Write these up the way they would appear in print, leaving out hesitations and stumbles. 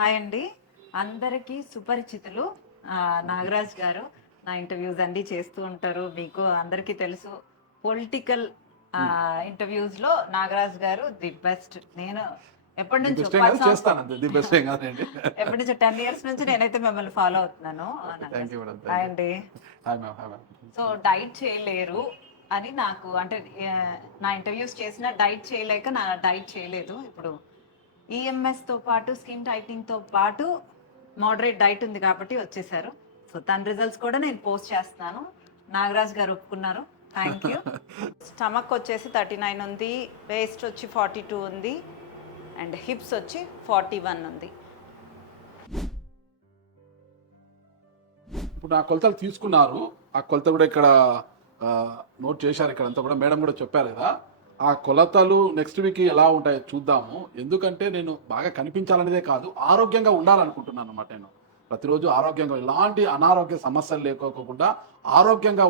Hi అండి. అందరికీ సుపరిచితులు నాగరాజ్ గారు. నా ఇంటర్వ్యూస్ అన్నీ చేస్తూ ఉంటారు. మీకు అందరికీ తెలుసు. పొలిటికల్ ఇంటర్వ్యూస్‌లో నాగరాజ్ గారు ది బెస్ట్. నేను ది ఎప్పటినుంచో బెస్ట్ ఏం కాదు, చేస్తాను అంతే. ది బెస్ట్ ఏం కాదండి. ఎప్పటినుంచో 10 ఇయర్స్ నుంచి నేనైతే మిమ్మల్ని ఫాలో అవుతున్నాను. Thank you madam, hi thank you. అండి. Hi ma'am, hi ma'am. So diet చేయలేరు అని నాకు అంటే నా ఇంటర్వ్యూస్ చేసినా డైట్ చేయలేక నా డైట్ చేయలేదు. ఇప్పుడు ఈఎంఎస్తో పాటు స్కిన్ టైట్నింగ్తో పాటు మోడరేట్ డైట్ ఉంది కాబట్టి వచ్చేసారు. సో తన రిజల్ట్స్ కూడా నేను పోస్ట్ చేస్తున్నాను. నాగరాజ్ గారు ఒప్పుకున్నారు. Thank you. స్టమక్ వచ్చేసి 39 ఉంది, వేస్ట్ వచ్చి 42 ఉంది, అండ్ హిప్స్ వచ్చి 41 ఉంది. ఇప్పుడు నా కొలతలు తీసుకున్నారు. ఆ కొలత కూడా ఇక్కడ నోట్ చేశారు. ఇక్కడ అంతా కూడా మేడం కూడా చెప్పారు కదా. ఆ కొలతలు నెక్స్ట్ వీక్ ఎలా ఉంటాయో చూద్దాము. ఎందుకంటే నేను బాగా కనిపించాలనేదే కాదు, ఆరోగ్యంగా ఉండాలనుకుంటున్నాను అన్నమాట. నేను ప్రతిరోజు ఆరోగ్యంగా, ఎలాంటి అనారోగ్య సమస్యలు లేకోకుండా ఆరోగ్యంగా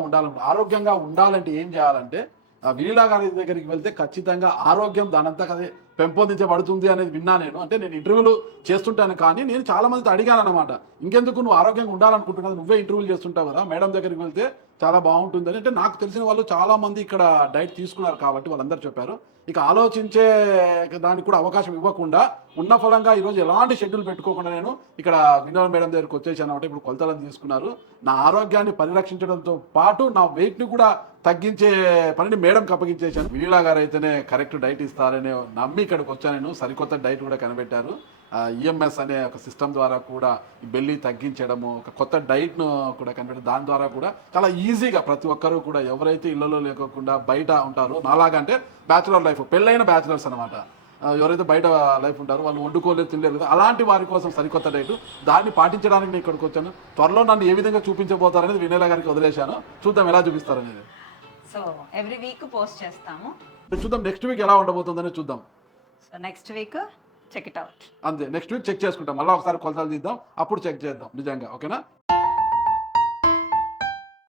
ఆరోగ్యంగా ఉండాలంటే ఏం చేయాలంటే విలీలా గారి దగ్గరికి వెళ్తే ఖచ్చితంగా ఆరోగ్యం దానంతా అదే పెంపొందించబడుతుంది అనేది విన్నా నేను. అంటే నేను ఇంటర్వ్యూలు చేస్తుంటాను, కానీ నేను చాలా మందితో అడిగాను అనమాట, ఇంకెందుకు నువ్వు ఆరోగ్యంగా ఉండాలనుకుంటున్నావు, నువ్వే ఇంటర్వ్యూలు చేస్తుంటావు కదా, మేడం దగ్గరికి వెళ్తే చాలా బాగుంటుంది అంటే నాకు తెలిసిన వాళ్ళు చాలా మంది ఇక్కడ డైట్ తీసుకున్నారు కాబట్టి వాళ్ళందరూ చెప్పారు. ఇక ఆలోచించే దానికి కూడా అవకాశం ఇవ్వకుండా ఉన్న ఫలంగా ఈరోజు ఎలాంటి షెడ్యూల్ పెట్టుకోకుండా నేను ఇక్కడ వినోద్ మేడం దగ్గరికి వచ్చేసాను అనమాట. ఇప్పుడు కొలతలను తీసుకున్నారు. నా ఆరోగ్యాన్ని పరిరక్షించడంతో పాటు నా వెయిట్ని కూడా తగ్గించే పనిని మేడంకి అప్పగించేశాను. విలీలా గారు అయితేనే కరెక్ట్ డైట్ ఇస్తారని నమ్మి ఇక్కడికి వచ్చాను నేను. సరికొత్త డైట్ కూడా కనిపెట్టారు. ఈఎంఎస్ అనే ఒక సిస్టమ్ ద్వారా కూడా ఈ బెల్లి తగ్గించడము, ఒక కొత్త డైట్ను కూడా కనిపెట్టారు. దాని ద్వారా కూడా చాలా ఈజీగా ప్రతి ఒక్కరూ కూడా ఎవరైతే ఇళ్లలో లేకోకుండా బయట ఉంటారో, నాలాగా అంటే బ్యాచులర్ లైఫ్, పెళ్ళైన బ్యాచులర్స్ అనమాట, ఎవరైతే బయట లైఫ్ ఉంటారో వాళ్ళు వండుకోలేదు, తినలేరు కదా, అలాంటి వారి కోసం సరికొత్త డైట్, దాన్ని పాటించడానికి నేను ఇక్కడికి వచ్చాను. త్వరలో నన్ను ఏ విధంగా చూపించబోతారనేది వినయలా గారికి వదిలేశాను. చూద్దాం ఎలా చూపిస్తారనేది. సో ఎవ్రీ వీక్ పోస్ట్ చేస్తాము. చూద్దాం నెక్స్ట్ వీక్ ఎలా ఉండబోతుందని చూద్దాం. So next week check it out. అంతే, నెక్స్ట్ వీక్ చెక్ చేసుకుంటాం. మళ్ళీ ఒకసారి కొలతలు తీద్దాం, అప్పుడు చెక్ చేద్దాం నిజంగా. ఓకేనా?